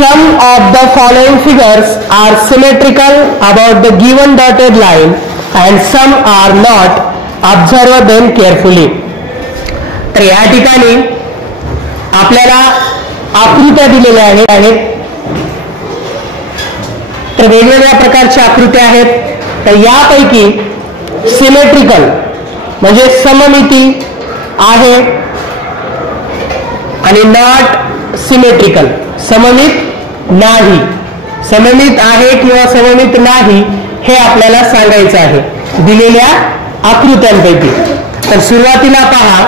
Some of the following figures are symmetrical about the given dotted line and some are not. Observe them carefully. तर या ठिकाणी आपल्याला आकृत्या दिलेल्या आहेत. तर वेगवेगळ्या प्रकारच्या आकृत्या आहेत. तर यापैकी सिमेट्रिकल म्हणजे सममिती आहे आणि नॉट सिमेट्रिकल सममित नाही. सममित आहे किंवा सममित नाही हे आपल्याला सांगायचं आहे दिलेल्या आकृत्यांपैकी. तर सुरुवातीला पहा,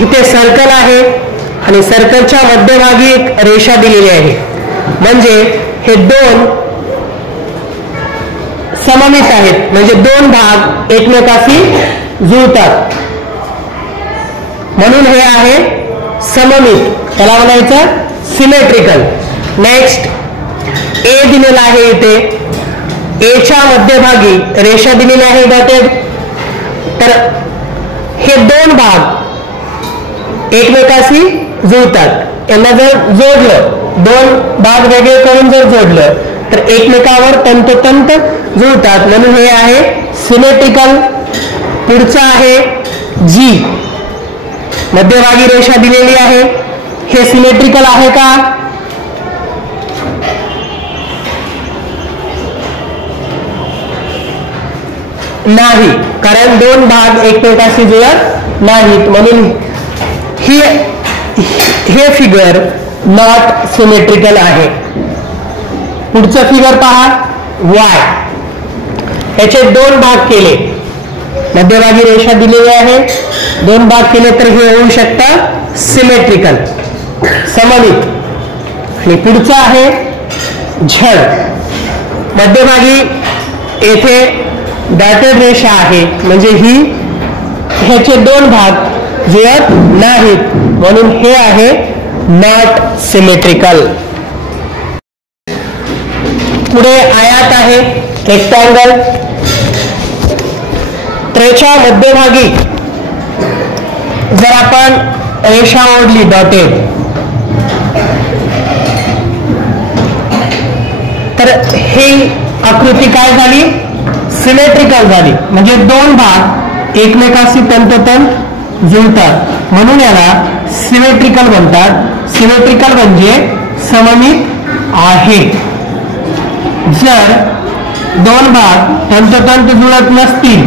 इथे सर्कल आहे आणि सर्कलच्या मध्यभागी एक रेषा दिलेली आहे. म्हणजे हे दोन सममित आहेत, म्हणजे दोन भाग एकमेकाशी जुळतात म्हणून हे आहे सममित. त्याला म्हणायचं सिमेट्रिकल. नेक्स्ट ए दिलेला आहे. इथे एच्या मध्यभागी रेषा दिलेली आहे डॉटेड. तर हे दोन भाग एकमेकाशी जुळतात. यांना जर जोडलं, दोन भाग वेगळे करून जर जोडलं तर एकमेकावर तंतोतंत जुळतात म्हणून हे आहे सिमेट्रिकल. पुढचं आहे जी, मध्यभागी रेषा दिलेली आहे. हे सिमेट्रिकल आहे का? नाही, कारण दोन भाग एकमेकाशी जुळत नाहीत म्हणून हे फिगर नॉट सिमेट्रिकल आहे. पुढचं फिगर पहा, वाय. याचे दोन भाग केले, मध्यभागी रेषा दिलेली आहे, दोन भाग केले तर हे होऊ शकतं सिमेट्रिकल सममित. आणि पुढचं आहे झड. मध्यभागी येथे डॉटेड रेषा आहे म्हणजे ह्याचे दोन भाग जुळत नाहीत म्हणून हे आहे नॉट सिमेट्रिकल. पुढे आयत आहे, रेक्टँगल. त्याच्या मध्यभागी जर आपण रेषा ओढली डॉटेड तर ही आकृती काय झाली? सिमेट्रिकल झाली. म्हणजे दोन भाग एकमेकाशी तंतोतंत जुळतात म्हणून याला सिमेट्रिकल म्हणतात. सिमेट्रिकल म्हणजे सममित आहे. जर दोन भाग तंतोतंत जुळत नसतील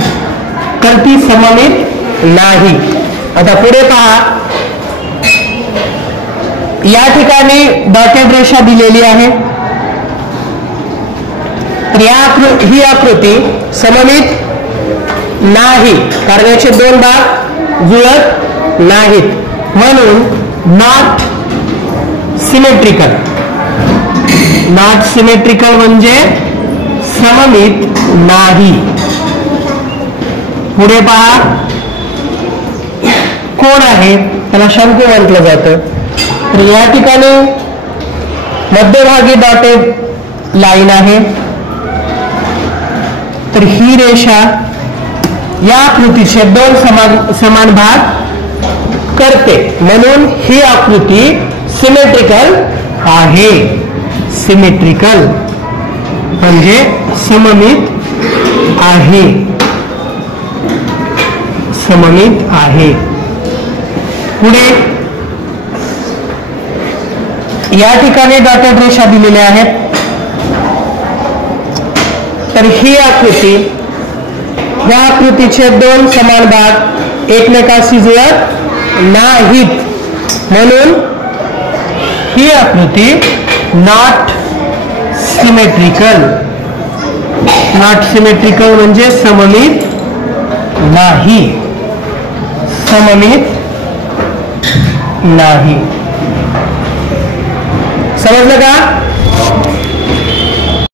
तर ती सममित नाही. आता पुढे पहा, या ठिकाणी डॉटेड रेषा दिलेली आहे. ही आकृती सममित नाही कारण याचे दोन भाग जुळत नाहीत म्हणून नॉट सिमेट्रिकल. नॉट सिमेट्रिकल म्हणजे सममित नाही. पुढे पहा, कोण आहे त्याला शंकू म्हटलं जातं. तर या ठिकाणी मध्यभागी डॉटेड लाईन आहे. तर ही रेषा या आकृतीचे दोन समान भाग करते म्हणून ही आकृती सिमेट्रिकल आहे. सिमेट्रिकल म्हणजे सममित आहे. सममित आहे. पुढे या ठिकाणी डॉटेड रेषा दिलेल्या आहेत. तर ही आकृती, या आकृतीचे दोन समान भाग एकमेकाशी जुळत नाहीत म्हणून ही आकृती नॉट सिमेट्रिकल. नॉट सिमेट्रिकल म्हणजे सममित नाही. सममित नाही. समजलं का?